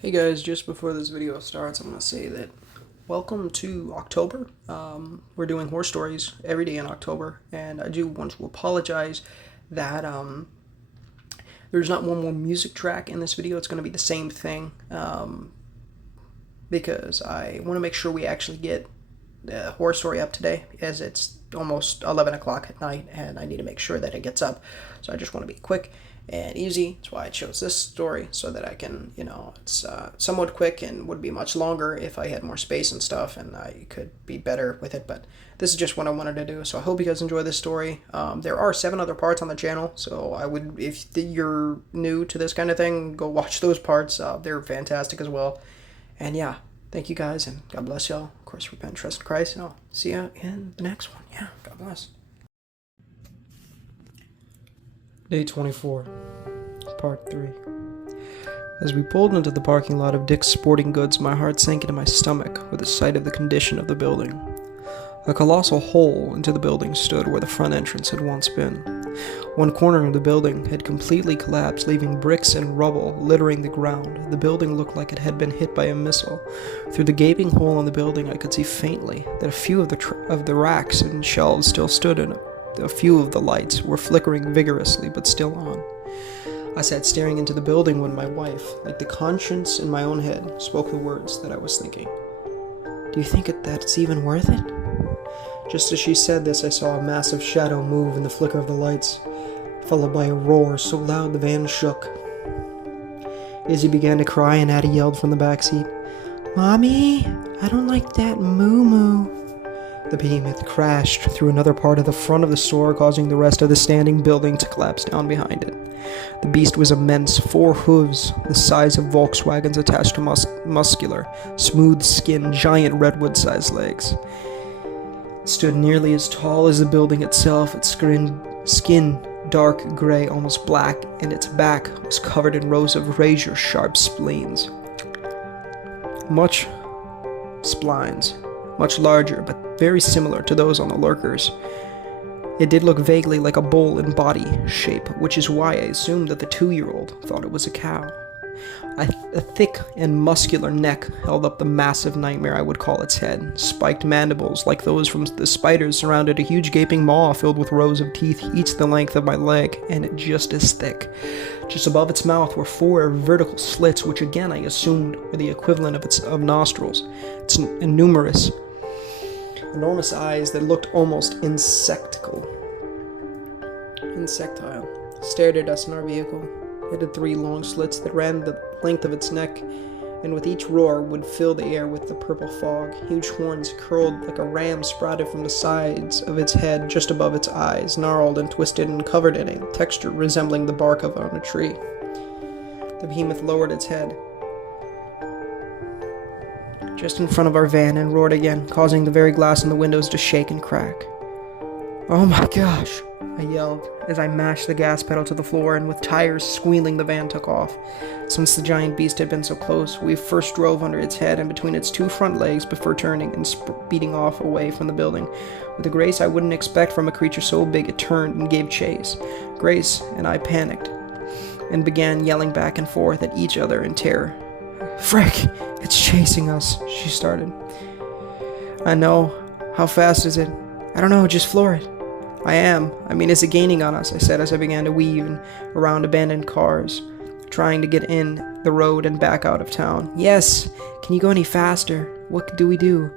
Hey guys, just before this video starts, I'm going to say that welcome to October. We're doing horror stories every day in October, and I do want to apologize that there's not one more music track in this video. It's going to be the same thing because I want to make sure we actually get the horror story up today, as it's almost 11 o'clock at night, and I need to make sure that it gets up. So I just want to be quick and easy. That's why I chose this story, so that I can, it's somewhat quick and would be much longer if I had more space and stuff, and I could be better with it, but this is just what I wanted to do. So I hope you guys enjoy this story. There are 7 other parts on the channel, so I would, if you're new to this kind of thing, go watch those parts. They're fantastic as well. And yeah, thank you guys, and God bless y'all. Of course, repent, trust in Christ, and I'll see you in the next one. Yeah, God bless. Day 24, Part 3. As we pulled into the parking lot of Dick's Sporting Goods, my heart sank into my stomach with the sight of the condition of the building. A colossal hole into the building stood where the front entrance had once been. One corner of the building had completely collapsed, leaving bricks and rubble littering the ground. The building looked like it had been hit by a missile. Through the gaping hole in the building, I could see faintly that a few of the racks and shelves still stood in it. A few of the lights were flickering vigorously, but still on. I sat staring into the building when my wife, like the conscience in my own head, spoke the words that I was thinking. "Do you think that's even worth it?" Just as she said this, I saw a massive shadow move in the flicker of the lights, followed by a roar so loud the van shook. Izzy began to cry, and Addie yelled from the back seat, "Mommy, I don't like that moo-moo." The behemoth crashed through another part of the front of the store, causing the rest of the standing building to collapse down behind it. The beast was immense, 4 hooves, the size of Volkswagens attached to muscular, smooth-skinned, giant redwood-sized legs. It stood nearly as tall as the building itself, its skin dark gray, almost black, and its back was covered in rows of razor-sharp spines. Much larger, but very similar to those on the lurkers. It did look vaguely like a bull in body shape, which is why I assumed that the 2-year-old thought it was a cow. A thick and muscular neck held up the massive nightmare I would call its head. Spiked mandibles, like those from the spiders, surrounded a huge gaping maw filled with rows of teeth, each the length of my leg, and just as thick. Just above its mouth were 4 vertical slits, which again I assumed were the equivalent of nostrils. Its enormous eyes that looked almost insectile stared at us in our vehicle. It had 3 long slits that ran the length of its neck, and with each roar would fill the air with the purple fog. Huge horns curled like a ram sprouted from the sides of its head just above its eyes, gnarled and twisted and covered in a texture resembling the bark on a tree. The behemoth lowered its head just in front of our van and roared again, causing the very glass in the windows to shake and crack. "Oh my gosh," I yelled as I mashed the gas pedal to the floor, and with tires squealing, the van took off. Since the giant beast had been so close, we first drove under its head and between its 2 front legs before turning and speeding off away from the building. With a grace I wouldn't expect from a creature so big, it turned and gave chase. Grace and I panicked and began yelling back and forth at each other in terror. "Frick, it's chasing us," she started. "I know. How fast is it?" "I don't know, just floor it." I mean, is it gaining on us?" I said as I began to weave around abandoned cars, trying to get in the road and back out of town. "Yes. Can you go any faster? What do we do?"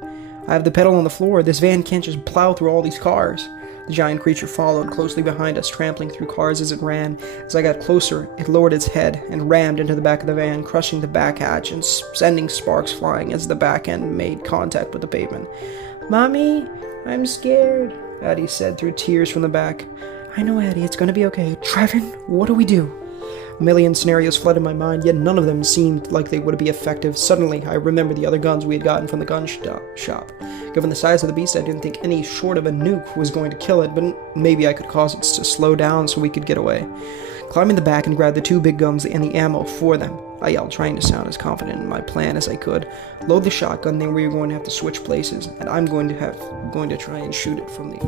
"I have the pedal on the floor. This van can't just plow through all these cars." The giant creature followed closely behind us, trampling through cars as it ran. As I got closer, it lowered its head and rammed into the back of the van, crushing the back hatch and sending sparks flying as the back end made contact with the pavement. "Mommy, I'm scared," Addie said through tears from the back. "I know, Addie, it's gonna be okay. Trevin, what do we do?" A million scenarios flooded my mind, yet none of them seemed like they would be effective. Suddenly, I remembered the other guns we had gotten from the gun shop. Given the size of the beast, I didn't think any short of a nuke was going to kill it, but maybe I could cause it to slow down so we could get away. Climbing the back and grabbed the 2 big guns and the ammo for them, I yelled, trying to sound as confident in my plan as I could. "Load the shotgun, then we were going to have to switch places, and I'm going to try and shoot it from the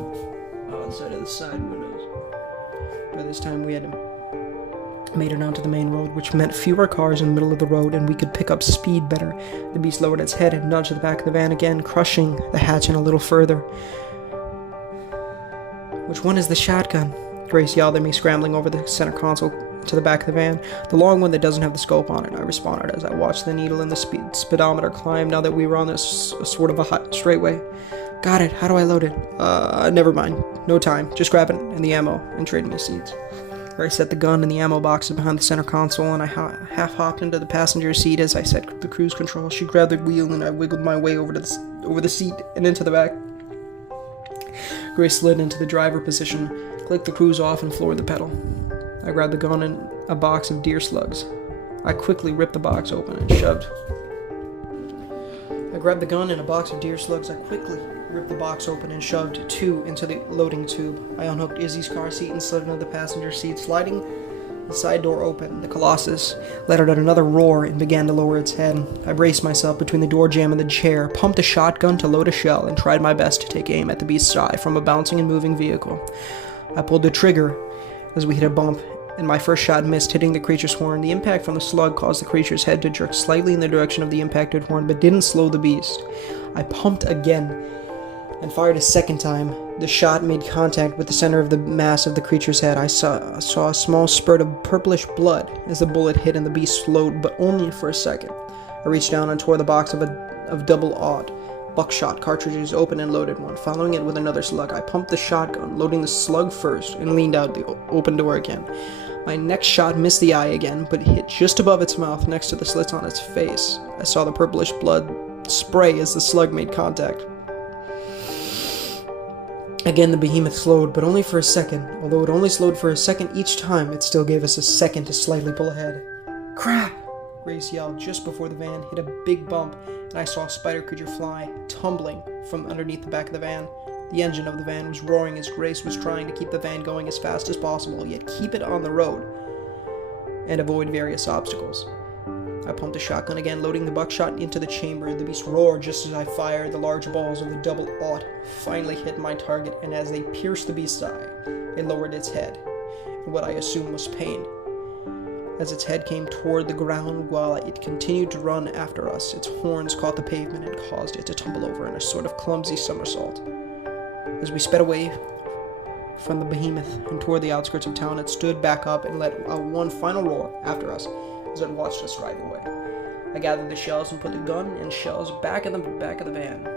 outside of the side windows." By this time, we had made it onto the main road, which meant fewer cars in the middle of the road and we could pick up speed better. The beast lowered its head and nudged the back of the van again, crushing the hatch in a little further. "Which one is the shotgun?" Grace yelled at me, scrambling over the center console to the back of the van. "The long one that doesn't have the scope on it," I responded as I watched the needle in the speedometer climb now that we were on this sort of a straightway. "Got it. How do I load it?" Never mind. No time. Just grab it and the ammo and trade me seats." I set the gun in the ammo boxes behind the center console, and I half hopped into the passenger seat as I set the cruise control. She grabbed the wheel, and I wiggled my way over the seat and into the back. Grace slid into the driver position, clicked the cruise off, and floored the pedal. I grabbed the gun and a box of deer slugs. I quickly ripped the box open and shoved. Two into the loading tube. I unhooked Izzy's car seat and slid into the passenger seat, sliding the side door open. The Colossus let out another roar and began to lower its head. I braced myself between the door jamb and the chair, pumped a shotgun to load a shell, and tried my best to take aim at the beast's eye from a bouncing and moving vehicle. I pulled the trigger as we hit a bump, and my first shot missed, hitting the creature's horn. The impact from the slug caused the creature's head to jerk slightly in the direction of the impacted horn, but didn't slow the beast. I pumped again and fired a second time. The shot made contact with the center of the mass of the creature's head. I saw a small spurt of purplish blood as the bullet hit, and the beast slowed, but only for a second. I reached down and tore the box of double-aught buckshot cartridges open and loaded one, following it with another slug. I pumped the shotgun, loading the slug first, and leaned out the open door again. My next shot missed the eye again, but hit just above its mouth next to the slits on its face. I saw the purplish blood spray as the slug made contact. Again, the behemoth slowed, but only for a second. Although it only slowed for a second each time, it still gave us a second to slightly pull ahead. "Crap!" Grace yelled just before the van hit a big bump, and I saw a spider creature fly, tumbling from underneath the back of the van. The engine of the van was roaring as Grace was trying to keep the van going as fast as possible, yet keep it on the road and avoid various obstacles. I pumped the shotgun again, loading the buckshot into the chamber. The beast roared just as I fired. The large balls of the double-aught finally hit my target, and as they pierced the beast's eye, it lowered its head in what I assumed was pain. As its head came toward the ground while it continued to run after us, its horns caught the pavement and caused it to tumble over in a sort of clumsy somersault. As we sped away from the behemoth and toward the outskirts of town, it stood back up and let out one final roar after us as it watched us drive away. I gathered the shells and put the gun and shells back in the back of the van.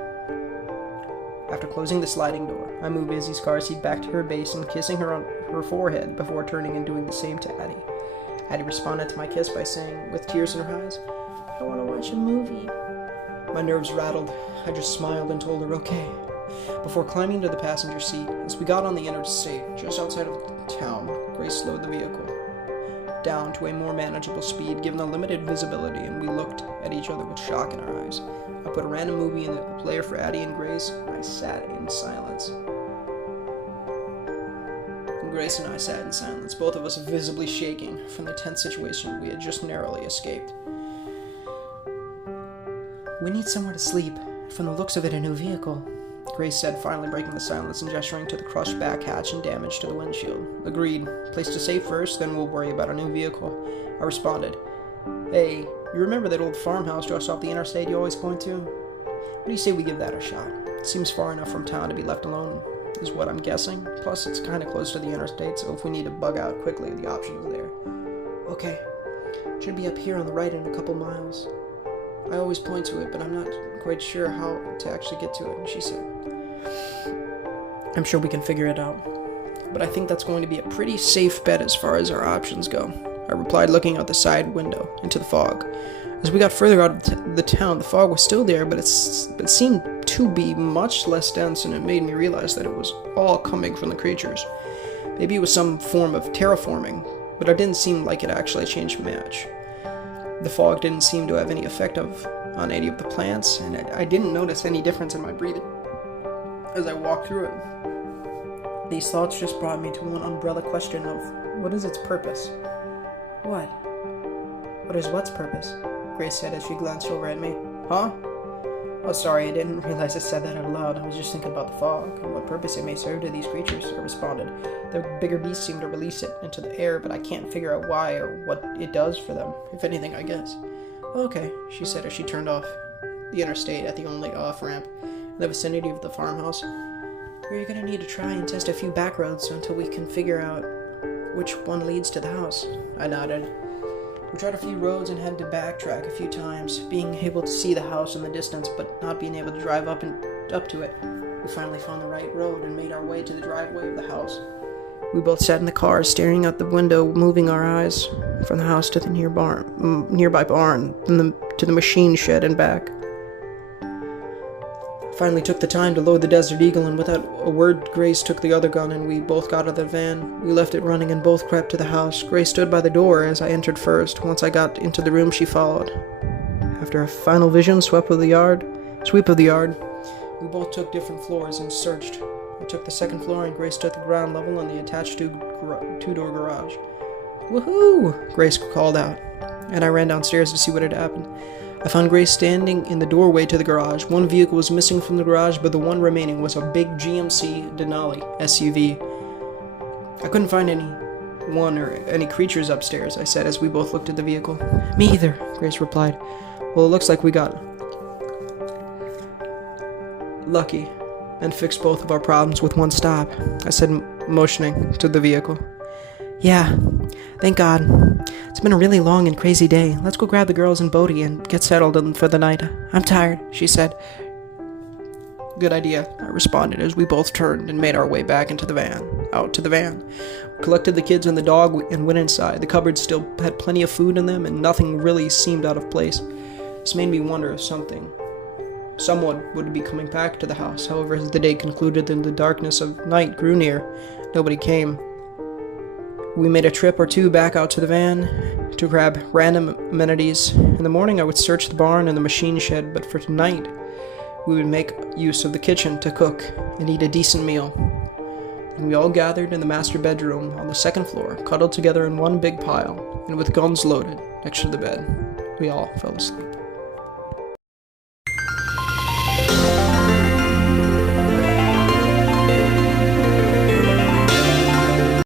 After closing the sliding door, I moved Izzy's car seat back to her base and kissing her on her forehead before turning and doing the same to Addie. Addie responded to my kiss by saying, with tears in her eyes, "I want to watch a movie." My nerves rattled. I just smiled and told her, "Okay," before climbing into the passenger seat. As we got on the interstate, just outside of town, Grace slowed the vehicle down to a more manageable speed given the limited visibility, and we looked at each other with shock in our eyes. I put a random movie in the player for Addie and Grace, and I sat in silence. Grace and I sat in silence, both of us visibly shaking from the tense situation we had just narrowly escaped. "We need somewhere to sleep. From the looks of it, a new vehicle," Grace said, finally breaking the silence and gesturing to the crushed back hatch and damage to the windshield. "Agreed. Place to stay first, then we'll worry about a new vehicle," I responded. "Hey, you remember that old farmhouse just off the interstate you always point to? What do you say we give that a shot? It seems far enough from town to be left alone, is what I'm guessing. Plus, it's kind of close to the interstate, so if we need to bug out quickly, the option is there." "Okay. It should be up here on the right in a couple miles. I always point to it, but I'm not quite sure how to actually get to it," she said. "I'm sure we can figure it out, but I think that's going to be a pretty safe bet as far as our options go," I replied, looking out the side window into the fog. As we got further out of the town, the fog was still there, but it seemed to be much less dense, and it made me realize that it was all coming from the creatures. Maybe it was some form of terraforming, but it didn't seem like it actually changed much. The fog didn't seem to have any effect on any of the plants, and I didn't notice any difference in my breathing as I walked through it. These thoughts just brought me to one umbrella question of, what is its purpose? "What? What is what's purpose?" Grace said as she glanced over at me. "Huh? Oh, sorry, I didn't realize I said that out loud. I was just thinking about the fog and what purpose it may serve to these creatures, I responded. The bigger beasts seem to release it into the air, but I can't figure out why or what it does for them. If anything, I guess. Okay, she said as she turned off the interstate at the only off-ramp in the vicinity of the farmhouse. We're gonna need to try and test a few back roads until we can figure out which one leads to the house. I nodded. We tried a few roads and had to backtrack a few times, being able to see the house in the distance, but not being able to drive up to it. We finally found the right road and made our way to the driveway of the house. We both sat in the car, staring out the window, moving our eyes from the house to the nearby barn, and to the machine shed and back. Finally took the time to load the Desert Eagle, and without a word, Grace took the other gun, and we both got out of the van. We left it running and both crept to the house. Grace stood by the door as I entered first. Once I got into the room, she followed. After a final vision sweep of the yard, we both took different floors and searched. I took the second floor, and Grace took the ground level and the attached two-door garage. Woohoo! Grace called out, and I ran downstairs to see what had happened. I found Grace standing in the doorway to the garage. One vehicle was missing from the garage, but the one remaining was a big GMC Denali SUV. I couldn't find anyone or any creatures upstairs, I said as we both looked at the vehicle. Me either, Grace replied. Well, it looks like we got lucky and fixed both of our problems with one stop, I said, motioning to the vehicle. Yeah, thank God. It's been a really long and crazy day. Let's go grab the girls and Bodhi and get settled for the night. I'm tired, she said. Good idea, I responded as we both turned and made our way back out to the van. We collected the kids and the dog and went inside. The cupboards still had plenty of food in them and nothing really seemed out of place. This made me wonder if someone would be coming back to the house. However, as the day concluded and the darkness of night grew near, nobody came. We made a trip or two back out to the van to grab random amenities. In the morning, I would search the barn and the machine shed, but for tonight, we would make use of the kitchen to cook and eat a decent meal. And we all gathered in the master bedroom on the second floor, cuddled together in one big pile, and with guns loaded next to the bed, we all fell asleep.